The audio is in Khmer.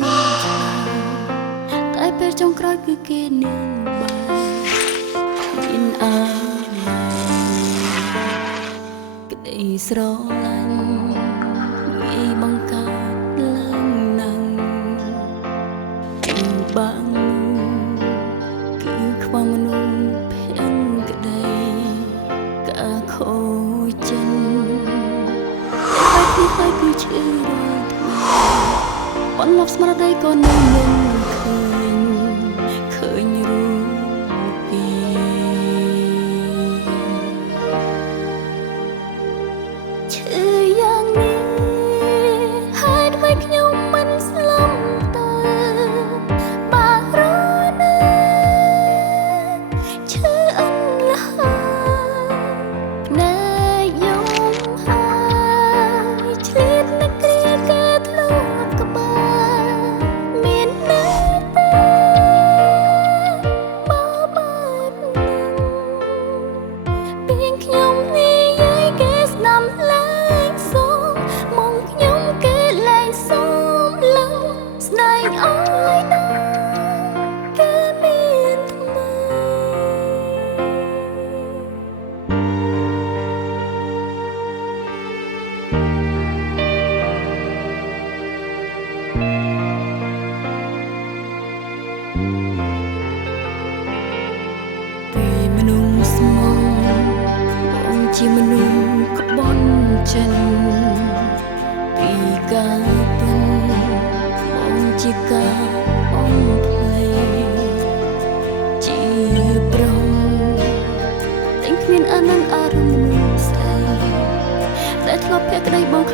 នៅតែពេលចុងក្រោយគឺគេនាងបានមានអាក្តីស្រឡាញ់ងាយបង្កើតឡើងណាំងពីបាំងគឺខ្វះមនុស្សភ័យក្តីកាខូចចិនហើយគឺឈឺរាល់ថ្ងៃបន្លប់ស្មារតីក៏នៅនឹងឃើញរូបគេឈឺយ៉ាងនេះហេតុអ្វីខ្ញុំមិនស្លាប់ទៅបារណាឈឺអន់លហើយណែយំហើយឆ្លៀតនឹកគ្រាគេធ្លាប់ក្បែរមាននៅទេបើបែបនឹងពីងខ្ញុំនិយាយគេស្ដាប់លែងសូមមកខ្ញុំគេលែងសូមលើស្ដែងអើយណាគេមានថ្មីពីមនុស្សស្មងបងជាមនុស្សក្បត់ចិនពីការពិនបងជាការអំភ្លេជាប្រំតែគ្មានអានន្ទអារម្មណ៍ស្អីដែលធ្លាប់ភក្តីបង